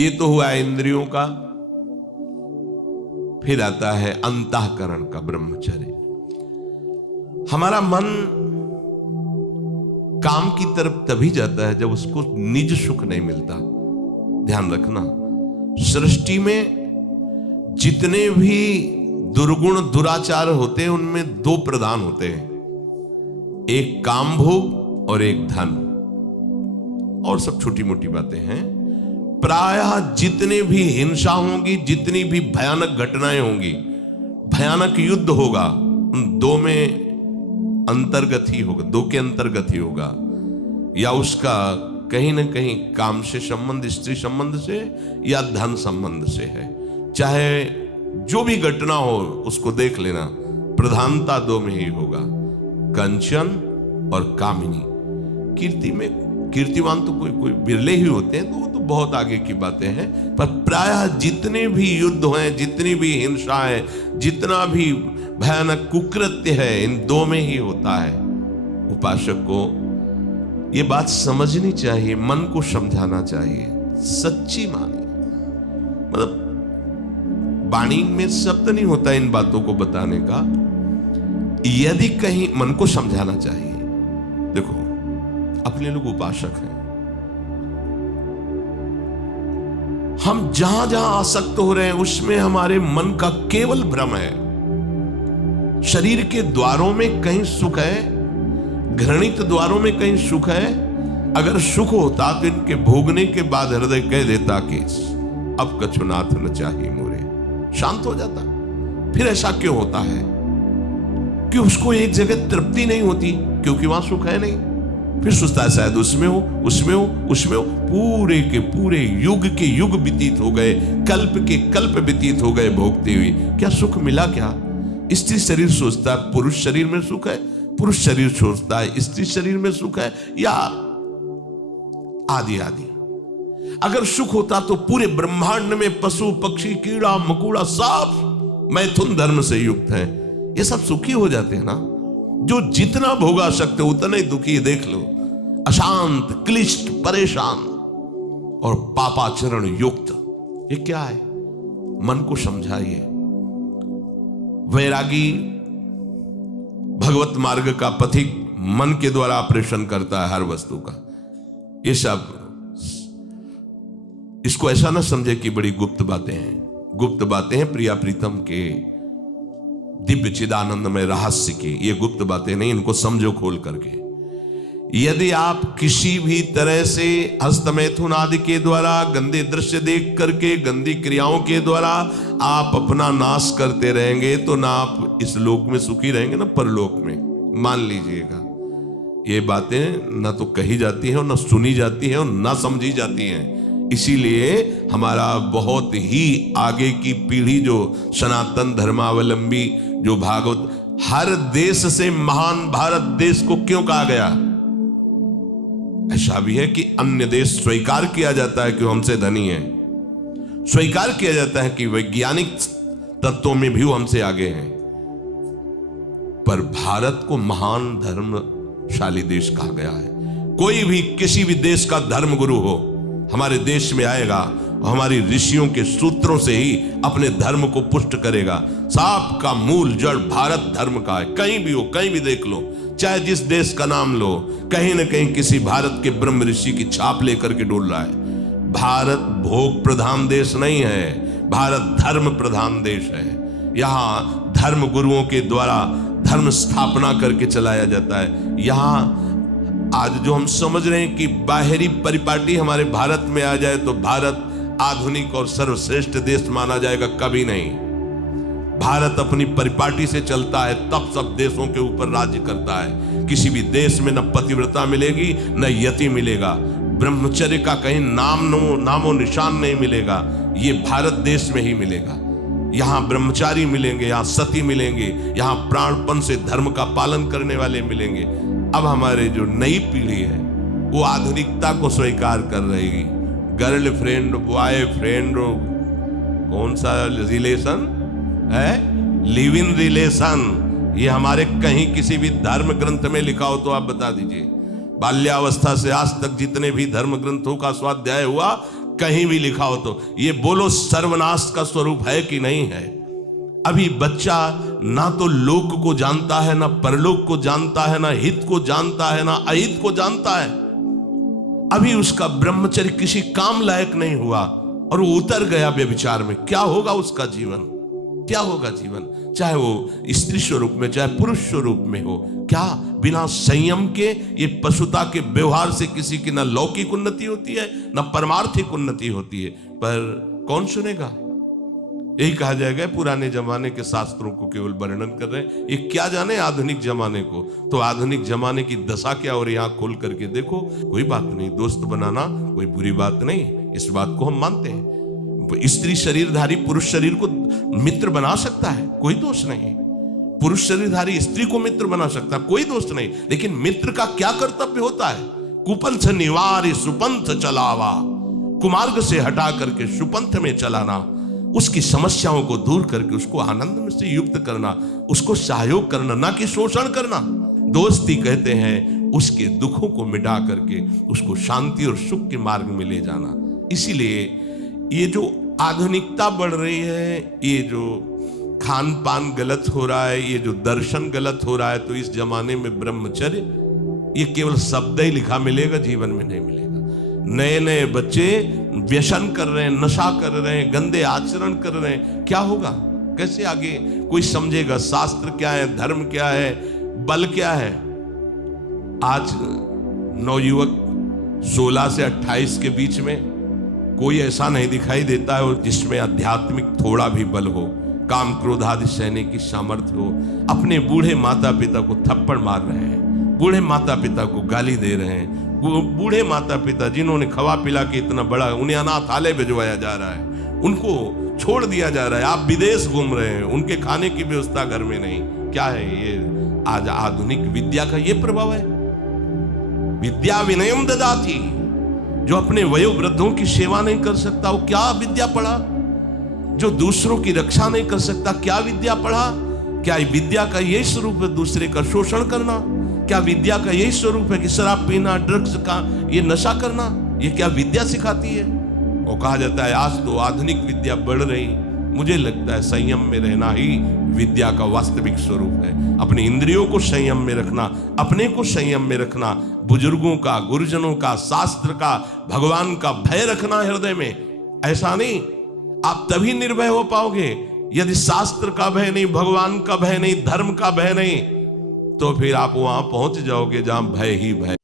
ये तो हुआ इंद्रियों का। फिर आता है अंतःकरण का ब्रह्मचर्य। हमारा मन काम की तरफ तभी जाता है जब उसको निज सुख नहीं मिलता। ध्यान रखना, सृष्टि में जितने भी दुर्गुण दुराचार होते हैं उनमें दो प्रधान होते हैं, एक काम भोग और एक धन, और सब छोटी मोटी बातें हैं। प्रायः जितने भी हिंसा होगी, जितनी भी भयानक घटनाएं होंगी, भयानक युद्ध होगा, उन दो में अंतर्गत ही होगा, दो के अंतर्गत ही होगा। या उसका कहीं ना कहीं काम से संबंध, स्त्री संबंध से या धन संबंध से है। चाहे जो भी घटना हो उसको देख लेना, प्रधानता दो में ही होगा, कंचन और कामिनी। कीर्ति में कीर्तिवान तो कोई बिरले ही होते हैं, तो वो तो बहुत आगे की बातें हैं। पर प्रायः जितने भी युद्ध हैं, जितनी भी हिंसा है, जितना भी भयानक कुकृत्य है, इन दो में ही होता है। उपासक को ये बात समझनी चाहिए, मन को समझाना चाहिए, सच्ची मानी। मतलब वाणी में शब्द नहीं होता इन बातों को बताने का, यदि कहीं मन को समझाना चाहिए। देखो, अपने लोग उपासक हैं, हम जहां जहां आसक्त हो रहे हैं उसमें हमारे मन का केवल भ्रम है। शरीर के द्वारों में कहीं सुख है, घृणित द्वारों में कहीं सुख है। अगर सुख होता तो इनके भोगने के बाद हृदय कह देता कि अब कछुनाथ न चाहिए मोरे, शांत हो जाता। फिर ऐसा क्यों होता है कि उसको एक जगह तृप्ति नहीं होती? क्योंकि वहां सुख है नहीं। फिर सोचता है शायद उसमें हो, उसमें हो, उसमें हो। पूरे के पूरे युग के युग व्यतीत हो गए, कल्प के कल्प व्यतीत हो गए भोगते हुए, क्या सुख मिला? क्या स्त्री शरीर सोचता है पुरुष शरीर में सुख है, पुरुष शरीर सोचता है स्त्री शरीर में सुख है, या आदि आदि। अगर सुख होता तो पूरे ब्रह्मांड में पशु पक्षी कीड़ा मकोड़ा सब मैथुन धर्म से युक्त है, ये सब सुखी हो जाते हैं ना। जो जितना भोगा सकते उतना ही दुखी, देख लो, अशांत, क्लिष्ट, परेशान और पापाचरण युक्त। ये क्या है? मन को समझाइए। वैरागी भगवत मार्ग का पथिक मन के द्वारा ऑपरेशन करता है हर वस्तु का। ये सब, इसको ऐसा ना समझे कि बड़ी गुप्त बातें हैं। गुप्त बातें हैं प्रिया प्रीतम के दिव्य चिदानंद में रहस्य की, ये गुप्त बातें नहीं, इनको समझो खोल करके। यदि आप किसी भी तरह से हस्तमैथुन आदि के द्वारा, गंदे दृश्य देख करके, गंदी क्रियाओं के द्वारा आप अपना नाश करते रहेंगे, तो ना आप इस लोक में सुखी रहेंगे ना परलोक में। मान लीजिएगा, ये बातें ना तो कही जाती हैं और ना सुनी जाती हैं और ना समझी जाती हैं। इसीलिए हमारा बहुत ही आगे की पीढ़ी जो सनातन धर्मावलंबी, जो भागवत, हर देश से महान भारत देश को क्यों कहा गया? ऐसा भी है कि अन्य देश स्वीकार किया जाता है कि वो हमसे धनी है, स्वीकार किया जाता है कि वैज्ञानिक तत्वों में भी वो हमसे आगे हैं, पर भारत को महान धर्मशाली देश कहा गया है। कोई भी किसी भी देश का धर्म गुरु हो, हमारे देश में आएगा और हमारी ऋषियों के सूत्रों से ही अपने धर्म को पुष्ट करेगा। सांप का मूल जड़ भारत धर्म का है। कहीं भी हो, कहीं भी देख लो, चाहे जिस देश का नाम लो, कहीं ना कहीं किसी भारत के ब्रह्म ऋषि की छाप लेकर के डोल रहा है। भारत भोग प्रधान देश नहीं है, भारत धर्म प्रधान देश है। यहाँ धर्म गुरुओं के द्वारा धर्म स्थापना करके चलाया जाता है। यहाँ आज जो हम समझ रहे हैं कि बाहरी परिपाटी हमारे भारत में आ जाए तो भारत आधुनिक और सर्वश्रेष्ठ देश माना जाएगा, कभी नहीं। भारत अपनी परिपाटी से चलता है, तब सब देशों के ऊपर राज्य करता है। किसी भी देश में न पतिव्रता मिलेगी न यति मिलेगा, ब्रह्मचर्य का कहीं नामो निशान नहीं मिलेगा। ये भारत देश में ही मिलेगा। यहाँ ब्रह्मचारी मिलेंगे, यहाँ सती मिलेंगे, यहाँ प्राणपण से धर्म का पालन करने वाले मिलेंगे। अब हमारे जो नई पीढ़ी है वो आधुनिकता को स्वीकार कर रहेगी। गर्लफ्रेंड, बॉयफ्रेंड, कौन सा रिलेशन है, लिव इन रिलेशन, ये हमारे कहीं किसी भी धर्म ग्रंथ में लिखा हो तो आप बता दीजिए। बाल्यावस्था से आज तक जितने भी धर्म ग्रंथों का स्वाध्याय हुआ, कहीं भी लिखा हो तो ये बोलो सर्वनाश का स्वरूप है कि नहीं है। अभी बच्चा ना तो लोक को जानता है, ना परलोक को जानता है, ना हित को जानता है, ना अहित को जानता है। अभी उसका ब्रह्मचर्य किसी काम लायक नहीं हुआ और वो उतर गया व्यभिचार में। क्या होगा उसका जीवन, क्या होगा जीवन, चाहे वो स्त्री स्वरूप में चाहे पुरुष स्वरूप में हो। क्या बिना संयम के ये पशुता के व्यवहार से किसी की ना लौकिक उन्नति होती है ना परमार्थिक उन्नति होती है। पर कौन सुनेगा। यही कहा जाएगा पुराने जमाने के शास्त्रों को केवल वर्णन कर रहे हैं, ये क्या जाने आधुनिक जमाने को। तो आधुनिक जमाने की दशा क्या, और यहाँ खोल करके देखो। कोई बात नहीं, दोस्त बनाना कोई बुरी बात नहीं, इस बात को हम मानते हैं। स्त्री शरीरधारी पुरुष शरीर को मित्र बना सकता है, कोई दोष नहीं। पुरुष शरीरधारी स्त्री को मित्र बना सकता है, कोई दोष नहीं। लेकिन मित्र का क्या कर्तव्य होता है। कुपंथ निवार सुपंथ चलावा, कुमार्ग से हटा करके सुपंथ में चलाना, उसकी समस्याओं को दूर करके उसको आनंद में से युक्त करना, उसको सहयोग करना, ना कि शोषण करना। दोस्ती कहते हैं उसके दुखों को मिटा करके उसको शांति और सुख के मार्ग में ले जाना। इसीलिए ये जो आधुनिकता बढ़ रही है, ये जो खान पान गलत हो रहा है, ये जो दर्शन गलत हो रहा है, तो इस जमाने में ब्रह्मचर्य ये केवल शब्द ही लिखा मिलेगा, जीवन में नहीं मिलेगा। नए नए बच्चे व्यसन कर रहे हैं, नशा कर रहे हैं, गंदे आचरण कर रहे हैं। क्या होगा, कैसे आगे कोई समझेगा शास्त्र क्या है, धर्म क्या है, बल क्या है। आज नवयुवक 16 से 28 के बीच में कोई ऐसा नहीं दिखाई देता है जिसमें आध्यात्मिक थोड़ा भी बल हो, काम क्रोध आदि सहने की सामर्थ्य हो। अपने बूढ़े माता पिता को थप्पड़ मार रहे हैं, बूढ़े माता पिता को गाली दे रहे हैं, बूढ़े माता पिता जिन्होंने खवा पिला के इतना बड़ा, उन्हें अनाथालय भिजवाया जा रहा है, उनको छोड़ दिया जा रहा है। आप विदेश घूम रहे हैं, उनके खाने की व्यवस्था घर में नहीं। क्या है ये, आज आधुनिक विद्या का ये प्रभाव है। विद्या विनयम ददाति, जो अपने वयोवृद्धों की सेवा नहीं कर सकता वो क्या विद्या पढ़ा। जो दूसरों की रक्षा नहीं कर सकता क्या विद्या पढ़ा। क्या विद्या का यही स्वरूप है दूसरे का शोषण करना। क्या विद्या का यही स्वरूप है कि शराब पीना, ड्रग्स का ये नशा करना, ये क्या विद्या सिखाती है। और कहा जाता है आज तो आधुनिक विद्या बढ़ रही। मुझे लगता है संयम में रहना ही विद्या का वास्तविक स्वरूप है। अपने इंद्रियों को संयम में रखना, अपने को संयम में रखना, बुजुर्गों का, गुरुजनों का, शास्त्र का, भगवान का भय रखना हृदय में। ऐसा नहीं, आप तभी निर्भय हो पाओगे यदि शास्त्र का भय नहीं, भगवान का भय नहीं, धर्म का भय नहीं, तो फिर आप वहां पहुंच जाओगे जहां भय ही भय।